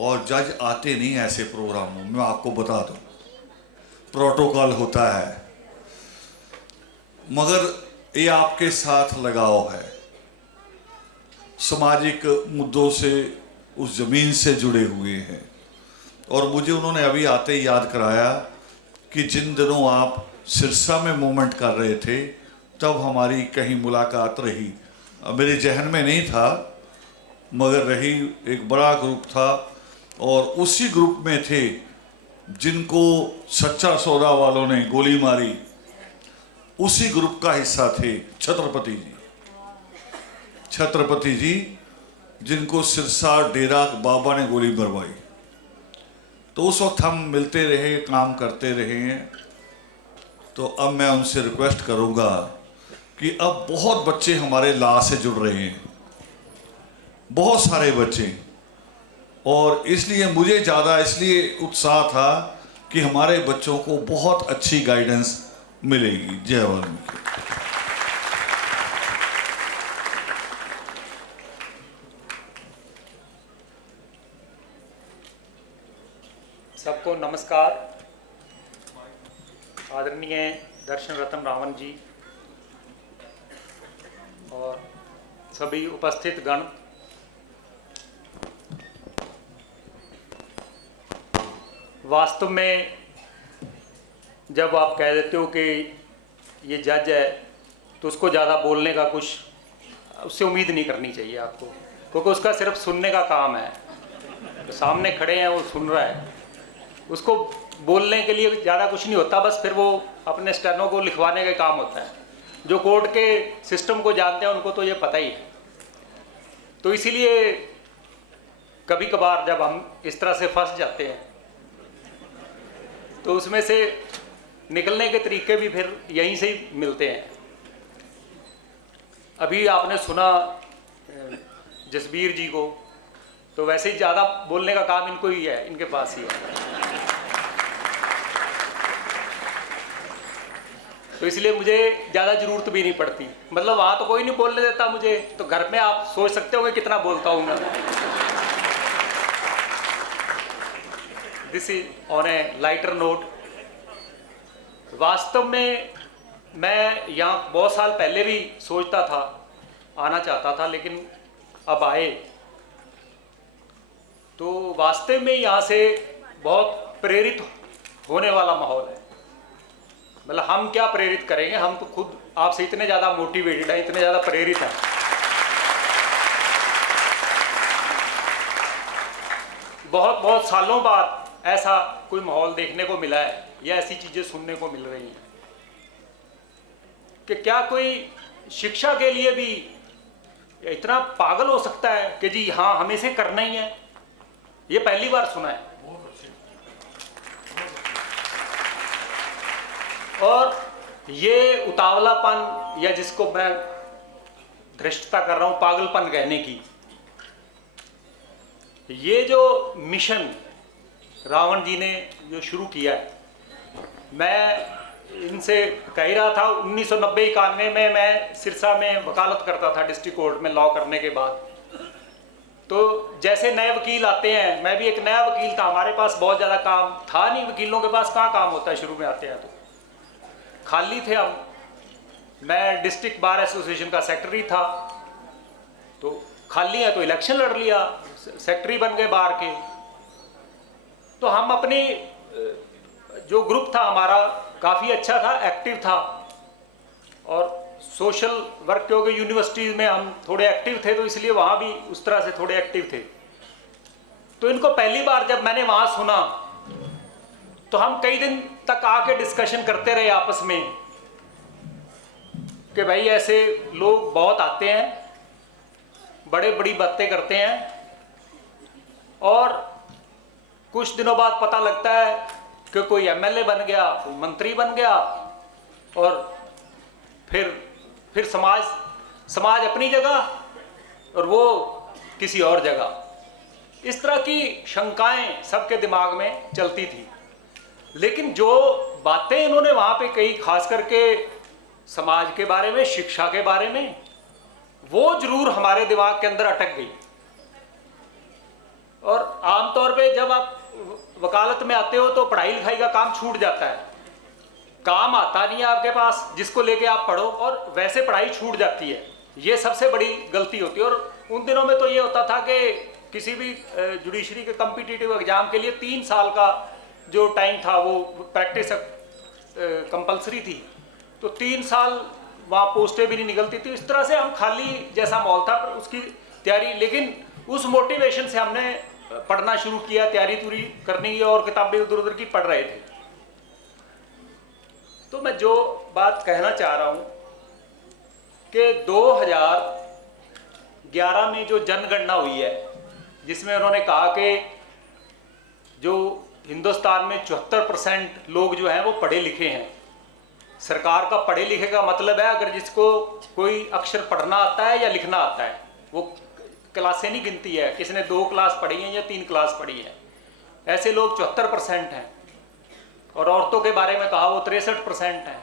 और जज आते नहीं ऐसे प्रोग्रामों में, आपको बता दूं, प्रोटोकॉल होता है, मगर ये आपके साथ लगाव है, सामाजिक मुद्दों से उस ज़मीन से जुड़े हुए हैं। और मुझे उन्होंने अभी आते ही याद कराया कि जिन दिनों आप सिरसा में मूवमेंट कर रहे थे तब हमारी कहीं मुलाकात रही, मेरे जहन में नहीं था मगर रही। एक बड़ा ग्रुप था और उसी ग्रुप में थे जिनको सच्चा सौदा वालों ने गोली मारी, उसी ग्रुप का हिस्सा थे छत्रपति जी। छत्रपति जी जिनको सिरसा डेरा बाबा ने गोली मरवाई। तो उस वक्त हम मिलते रहे, काम करते रहे हैं। तो अब मैं उनसे रिक्वेस्ट करूंगा कि अब बहुत बच्चे हमारे लॉ से जुड़ रहे हैं, बहुत सारे बच्चे, और इसलिए मुझे ज़्यादा इसलिए उत्साह था कि हमारे बच्चों को बहुत अच्छी गाइडेंस मिलेगी। जय वाल्मीकि। सबको नमस्कार। आदरणीय दर्शन रत्न रावण जी और सभी उपस्थित गण, वास्तव में जब आप कह देते हो कि ये जज है तो उसको ज़्यादा बोलने का कुछ उससे उम्मीद नहीं करनी चाहिए आपको, क्योंकि उसका सिर्फ सुनने का काम है। तो सामने खड़े हैं, वो सुन रहा है, उसको बोलने के लिए ज़्यादा कुछ नहीं होता, बस फिर वो अपने स्टेनो को लिखवाने का काम होता है। जो कोर्ट के सिस्टम को जानते हैं उनको तो ये पता ही है। तो इसीलिए कभी कभार जब हम इस तरह से फंस जाते हैं तो उसमें से निकलने के तरीके भी फिर यहीं से ही मिलते हैं। अभी आपने सुना जसबीर जी को, तो वैसे ही ज़्यादा बोलने का काम इनको ही है, इनके पास ही है। तो इसलिए मुझे ज़्यादा ज़रूरत भी नहीं पड़ती, मतलब वहाँ तो कोई नहीं बोलने देता मुझे, तो घर में आप सोच सकते होंगे कितना बोलता हूँ मैं। This is on A lighter note. वास्तव में मैं यहाँ बहुत साल पहले भी सोचता था, आना चाहता था, लेकिन अब आए तो वास्तव में यहाँ से बहुत प्रेरित होने वाला माहौल है। मतलब हम क्या प्रेरित करेंगे, हम तो खुद आपसे इतने ज़्यादा मोटिवेटेड हैं, इतने ज़्यादा प्रेरित हैं। बहुत बहुत सालों बाद ऐसा कोई माहौल देखने को मिला है या ऐसी चीज़ें सुनने को मिल रही हैं कि क्या कोई शिक्षा के लिए भी इतना पागल हो सकता है कि जी हाँ हमें इसे करना ही है। ये पहली बार सुना है। और ये उतावलापन, या जिसको मैं धृष्टता कर रहा हूं पागलपन कहने की, ये जो मिशन रावण जी ने जो शुरू किया है, मैं इनसे कह ही रहा था 1990-91 में मैं सिरसा में वकालत करता था डिस्ट्रिक्ट कोर्ट में लॉ करने के बाद। तो जैसे नए वकील आते हैं, मैं भी एक नया वकील था, हमारे पास बहुत ज़्यादा काम था नहीं, वकीलों के पास कहाँ काम होता है शुरू में आते हैं, तो खाली थे हम। मैं डिस्ट्रिक्ट बार एसोसिएशन का सेक्रेटरी था, तो खाली है तो इलेक्शन लड़ लिया, सेक्रेटरी बन गए बार के। तो हम अपनी जो ग्रुप था हमारा काफ़ी अच्छा था, एक्टिव था, और सोशल वर्क क्योंकि यूनिवर्सिटीज़ में हम थोड़े एक्टिव थे तो इसलिए वहाँ भी उस तरह से थोड़े एक्टिव थे। तो इनको पहली बार जब मैंने वहाँ सुना तो हम कई दिन तक आके डिस्कशन करते रहे आपस में कि भाई ऐसे लोग बहुत आते हैं, बड़े बड़ी बातें करते हैं, और कुछ दिनों बाद पता लगता है कि कोई एमएलए बन गया, कोई मंत्री बन गया, और फिर समाज अपनी जगह और वो किसी और जगह। इस तरह की शंकाएं सबके दिमाग में चलती थी। लेकिन जो बातें इन्होंने वहाँ पे कही, खास करके समाज के बारे में, शिक्षा के बारे में, वो जरूर हमारे दिमाग के अंदर अटक गई। और आमतौर पे जब आप वकालत में आते हो तो पढ़ाई लिखाई का काम छूट जाता है, काम आता नहीं है आपके पास जिसको लेके आप पढ़ो, और वैसे पढ़ाई छूट जाती है। ये सबसे बड़ी गलती होती है। और उन दिनों में तो ये होता था कि किसी भी जुडिशरी के कॉम्पिटिटिव एग्जाम के लिए 3 साल का जो टाइम था वो प्रैक्टिस कंपलसरी थी, तो 3 साल वहाँ पोस्टें भी नहीं निकलती थी। इस तरह से हम खाली जैसा माहौल था पर उसकी तैयारी, लेकिन उस मोटिवेशन से हमने पढ़ना शुरू किया, तैयारी पूरी करनी है और किताबें उधर उधर की पढ़ रहे थे। तो मैं जो बात कहना चाह रहा हूँ कि 2011 में जो जनगणना हुई है जिसमें उन्होंने कहा कि जो हिंदुस्तान में 74% लोग जो हैं वो पढ़े लिखे हैं। सरकार का पढ़े लिखे का मतलब है अगर जिसको कोई अक्षर पढ़ना आता है या लिखना आता है, वो क्लासें नहीं गिनती है, किसने 2 क्लास पढ़ी हैं या 3 क्लास पढ़ी है, ऐसे लोग 74% हैं। और औरतों के बारे में कहा वो 63% हैं।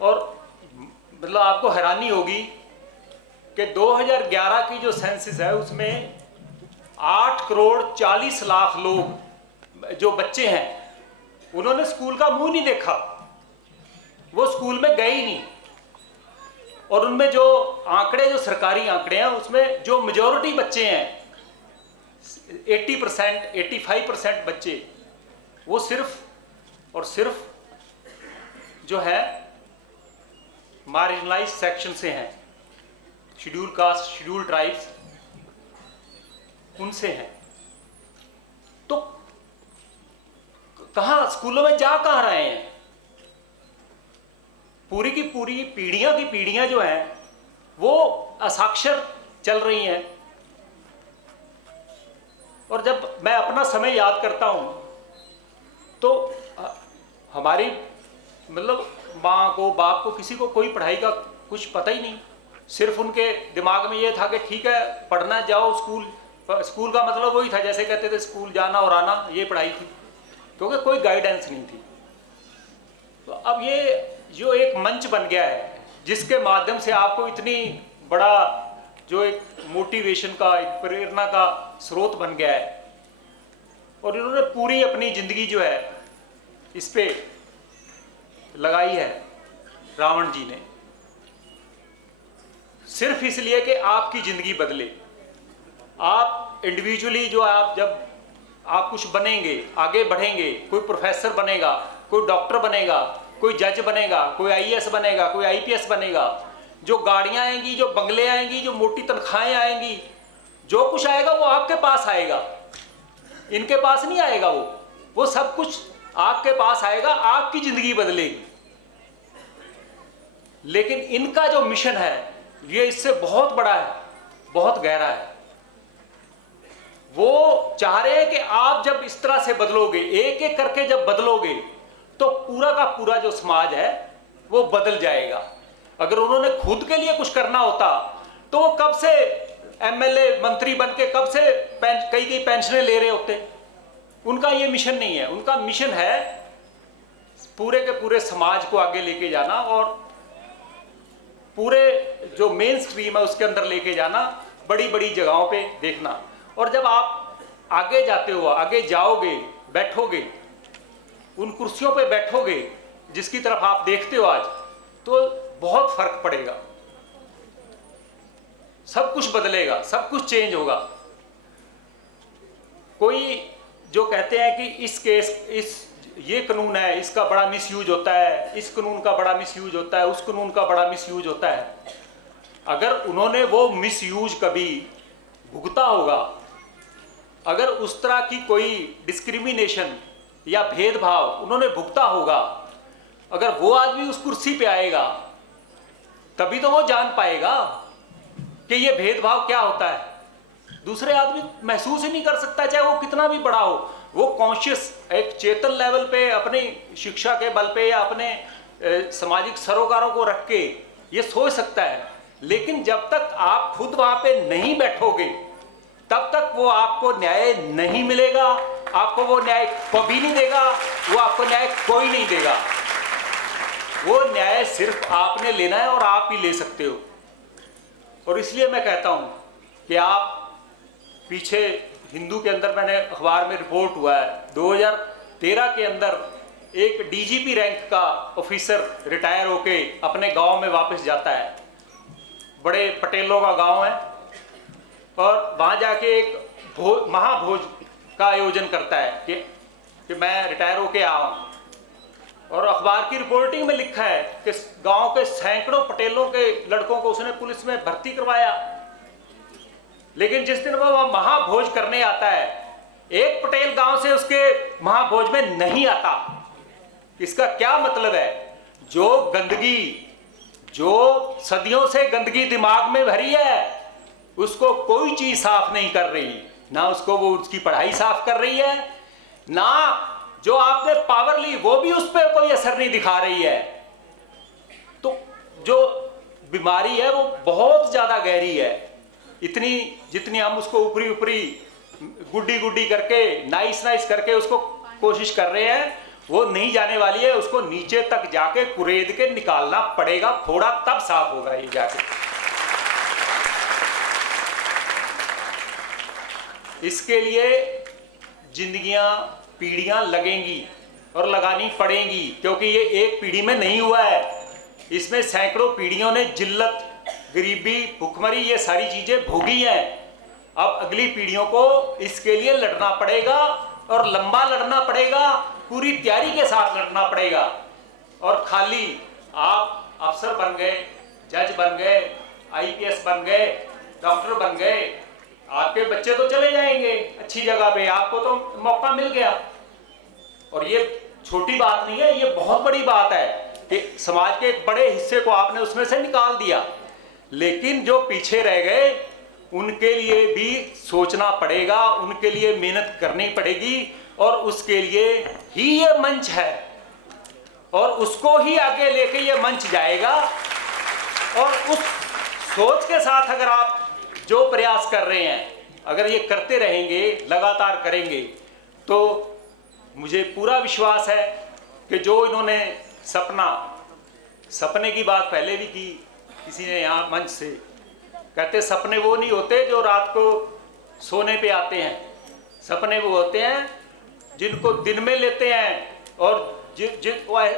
और मतलब आपको हैरानी होगी कि 2011 की जो सेंसस है उसमें 8 करोड़ 40 लाख लोग जो बच्चे हैं उन्होंने स्कूल का मुंह नहीं देखा, वो स्कूल में गए ही नहीं। और उनमें जो आंकड़े, जो सरकारी आंकड़े हैं, उसमें जो मेजॉरिटी बच्चे हैं 80%, 85% बच्चे वो सिर्फ और सिर्फ जो है मार्जिनलाइज सेक्शन से हैं, शेड्यूल कास्ट, शेड्यूल ट्राइब्स, उनसे हैं। तो कहाँ स्कूलों में जा कहाँ रहे हैं? पूरी की पूरी पीढ़ियां की पीढ़ियां जो हैं वो असाक्षर चल रही हैं। और जब मैं अपना समय याद करता हूं तो हमारी मतलब माँ को, बाप को, किसी को कोई पढ़ाई का कुछ पता ही नहीं। सिर्फ उनके दिमाग में ये था कि ठीक है पढ़ना जाओ स्कूल। स्कूल का मतलब वही था जैसे कहते थे स्कूल जाना और आना, ये पढ़ाई थी, क्योंकि कोई गाइडेंस नहीं थी। तो अब ये जो एक मंच बन गया है जिसके माध्यम से आपको इतनी बड़ा जो एक मोटिवेशन का, एक प्रेरणा का स्रोत बन गया है, और इन्होंने पूरी अपनी जिंदगी जो है इस पे लगाई है रावण जी ने, सिर्फ इसलिए कि आपकी जिंदगी बदले। आप इंडिविजुअली जो आप जब आप कुछ बनेंगे, आगे बढ़ेंगे, कोई प्रोफेसर बनेगा, कोई डॉक्टर बनेगा, कोई जज बनेगा, कोई आईएएस बनेगा, कोई आईपीएस बनेगा, जो गाड़ियां आएंगी, जो बंगले आएंगी, जो मोटी तनख्वाहें आएंगी, जो कुछ आएगा वो आपके पास आएगा, इनके पास नहीं आएगा। वो सब कुछ आपके पास आएगा, आपकी जिंदगी बदलेगी। लेकिन इनका जो मिशन है ये इससे बहुत बड़ा है, बहुत गहरा है। वो चाह रहे हैं कि आप जब इस तरह से बदलोगे, एक एक करके जब बदलोगे, तो पूरा का पूरा जो समाज है वो बदल जाएगा। अगर उन्होंने खुद के लिए कुछ करना होता तो वो कब से एमएलए, मंत्री बन के कब से कई पेंशनें ले रहे होते। उनका ये मिशन नहीं है। उनका मिशन है पूरे के पूरे समाज को आगे लेके जाना और पूरे जो मेन स्ट्रीम है उसके अंदर लेके जाना, बड़ी बड़ी जगहों पे देखना। और जब आप आगे जाते हो, आगे जाओगे, बैठोगे, उन कुर्सियों पे बैठोगे जिसकी तरफ आप देखते हो आज, तो बहुत फर्क पड़ेगा, सब कुछ बदलेगा, सब कुछ चेंज होगा। कोई जो कहते हैं कि इस केस, ये कानून है, इसका बड़ा मिसयूज होता है, इस कानून का बड़ा मिसयूज होता है, उस कानून का बड़ा मिसयूज होता है। अगर उन्होंने वो मिसयूज कभी भुगता होगा, अगर उस तरह की कोई डिस्क्रिमिनेशन या भेदभाव उन्होंने भुगता होगा, अगर वो आदमी उस कुर्सी पे आएगा तभी तो वो जान पाएगा कि ये भेदभाव क्या होता है। दूसरे आदमी महसूस ही नहीं कर सकता, चाहे वो कितना भी बड़ा हो। वो कॉन्शियस, एक चेतन लेवल पे अपनी शिक्षा के बल पे या अपने सामाजिक सरोकारों को रख के ये सोच सकता है। लेकिन जब तक आप खुद वहां पे नहीं बैठोगे तब तक वो आपको न्याय नहीं मिलेगा, आपको वो न्याय कभी नहीं देगा, वो आपको न्याय कोई नहीं देगा। वो न्याय सिर्फ आपने लेना है और आप ही ले सकते हो। और इसलिए मैं कहता हूं कि आप पीछे हिंदू के अंदर मैंने अखबार में रिपोर्ट हुआ है 2013 के अंदर एक डीजीपी रैंक का ऑफिसर रिटायर होके अपने गांव में वापस जाता है, बड़े पटेलों का गांव है, और वहां जाके एक महाभोज का आयोजन करता है कि मैं रिटायर होके आऊं, और अखबार की रिपोर्टिंग में लिखा है कि गांव के सैकड़ों पटेलों के लड़कों को उसने पुलिस में भर्ती करवाया। लेकिन जिस दिन वो महाभोज करने आता है, एक पटेल गांव से उसके महाभोज में नहीं आता। इसका क्या मतलब है? जो गंदगी, जो सदियों से गंदगी दिमाग में भरी है, उसको कोई चीज साफ नहीं कर रही। ना उसको वो उसकी पढ़ाई साफ कर रही है, ना जो आपने पावर ली वो भी उस पर कोई असर नहीं दिखा रही है। तो जो बीमारी है वो बहुत ज्यादा गहरी है। इतनी जितनी हम उसको ऊपरी ऊपरी गुड्डी गुड्डी करके नाइस नाइस करके उसको कोशिश कर रहे हैं, वो नहीं जाने वाली है। उसको नीचे तक जाके कुरेद के निकालना पड़ेगा, फोड़ा तब साफ होगा ये जाके। इसके लिए जिंदगियां, पीढ़ियां लगेंगी और लगानी पड़ेंगी, क्योंकि ये एक पीढ़ी में नहीं हुआ है। इसमें सैकड़ों पीढ़ियों ने जिल्लत, गरीबी, भुखमरी, ये सारी चीजें भोगी हैं। अब अगली पीढ़ियों को इसके लिए लड़ना पड़ेगा, और लंबा लड़ना पड़ेगा, पूरी तैयारी के साथ लड़ना पड़ेगा। और खाली आप अफसर बन गए, जज बन गए, आईपीएस बन गए, डॉक्टर बन गए, आपके बच्चे तो चले जाएंगे अच्छी जगह पे, आपको तो मौका मिल गया। और ये छोटी बात नहीं है, ये बहुत बड़ी बात है कि समाज के एक बड़े हिस्से को आपने उसमें से निकाल दिया। लेकिन जो पीछे रह गए उनके लिए भी सोचना पड़ेगा, उनके लिए मेहनत करनी पड़ेगी, और उसके लिए ही ये मंच है, और उसको ही आगे लेके ये मंच जाएगा। और उस सोच के साथ अगर आप जो प्रयास कर रहे हैं, अगर ये करते रहेंगे, लगातार करेंगे, तो मुझे पूरा विश्वास है कि जो इन्होंने सपने की बात पहले भी की किसी ने यहाँ मंच से, कहते सपने वो नहीं होते जो रात को सोने पे आते हैं, सपने वो होते हैं जिनको दिन में लेते हैं, और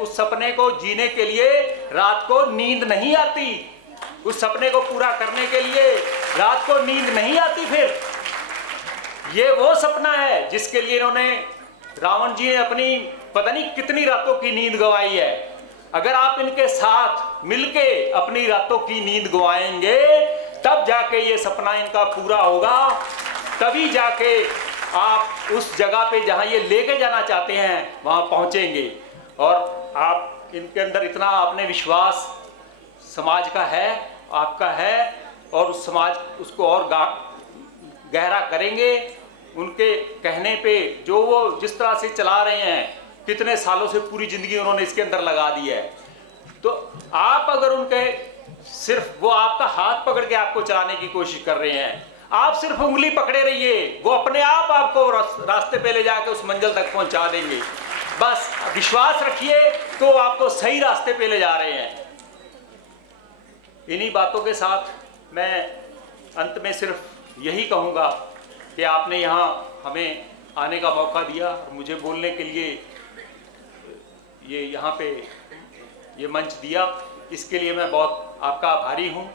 उस सपने को जीने के लिए रात को नींद नहीं आती, उस सपने को पूरा करने के लिए रात को नींद नहीं आती। फिर ये वो सपना है जिसके लिए इन्होंने, रावण जी ने अपनी पता नहीं कितनी रातों की नींद गंवाई है। अगर आप इनके साथ मिलके अपनी रातों की नींद गंवाएंगे, तब जाके ये सपना इनका पूरा होगा, तभी जाके आप उस जगह पे जहां ये लेके जाना चाहते हैं वहां पहुंचेंगे। और आप इनके अंदर इतना आपने विश्वास समाज का है, आपका है, और उस समाज उसको और गहरा करेंगे। उनके कहने पे जो वो जिस तरह से चला रहे हैं, कितने सालों से पूरी जिंदगी उन्होंने इसके अंदर लगा दी है, तो आप अगर उनके सिर्फ वो आपका हाथ पकड़ के आपको चलाने की कोशिश कर रहे हैं, आप सिर्फ उंगली पकड़े रहिए, वो अपने आप आपको रास्ते पे ले जाके उस मंजिल तक पहुंचा देंगे। बस विश्वास रखिए तो आपको सही रास्ते पे ले जा रहे हैं। इन्हीं बातों के साथ मैं अंत में सिर्फ यही कहूँगा कि आपने यहाँ हमें आने का मौका दिया, मुझे बोलने के लिए ये यहाँ पे ये मंच दिया, इसके लिए मैं बहुत आपका आभारी हूँ।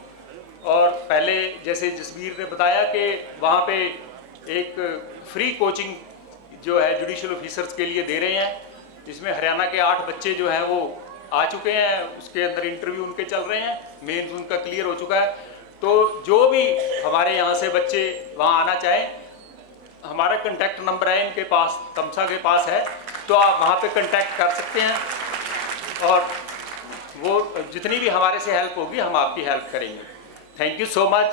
और पहले जैसे जसबीर ने बताया कि वहाँ पे एक फ्री कोचिंग जो है जुडिशल ऑफिसर्स के लिए दे रहे हैं, जिसमें हरियाणा के 8 बच्चे जो हैं वो आ चुके हैं, उसके अंदर इंटरव्यू उनके चल रहे हैं, मेंस उनका क्लियर हो चुका है। तो जो भी हमारे यहाँ से बच्चे वहाँ आना चाहें, हमारा कंटैक्ट नंबर है इनके पास, तमसा के पास है, तो आप वहाँ पे कंटैक्ट कर सकते हैं, और वो जितनी भी हमारे से हेल्प होगी हम आपकी हेल्प करेंगे। Thank you so much.